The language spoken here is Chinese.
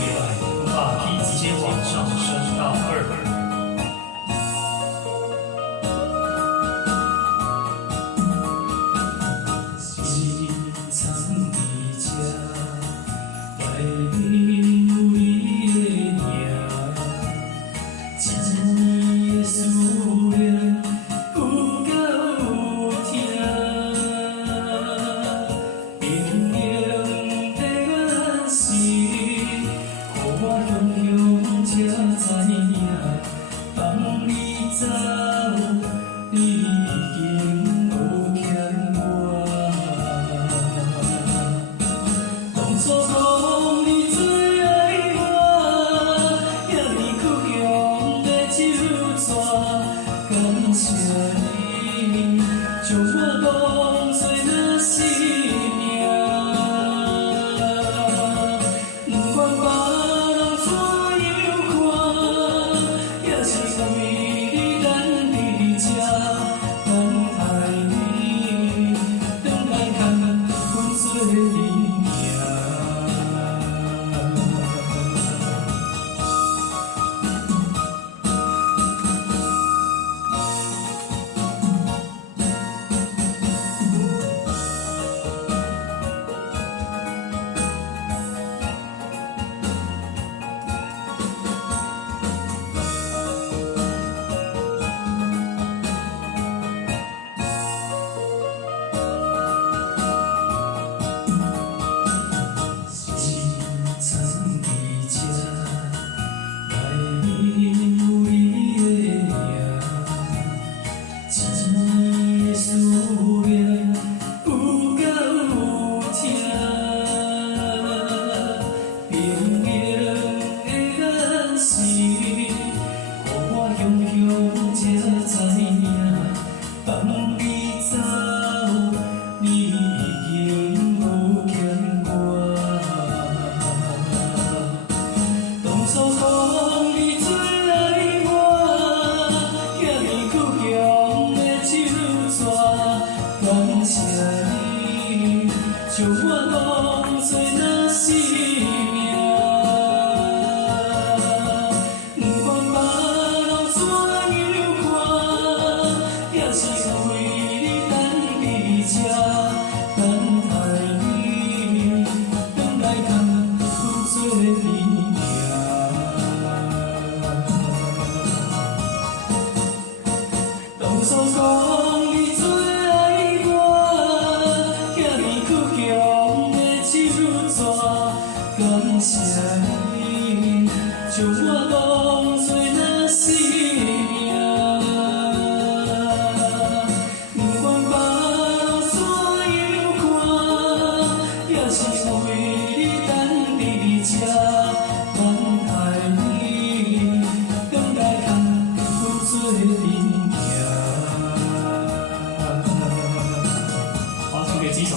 恋爱，把 key 直接往上升到2。就我当作那生命，不管别人怎样看，也是为你等伫这，等待你，等来牵做阵行。当初讲你最爱我，遐尼倔强的手纸，感谢你，将我当作那生命。不管别人怎样看，也是为你等伫这，等待你，等来牵做阵行。好，请给击掌。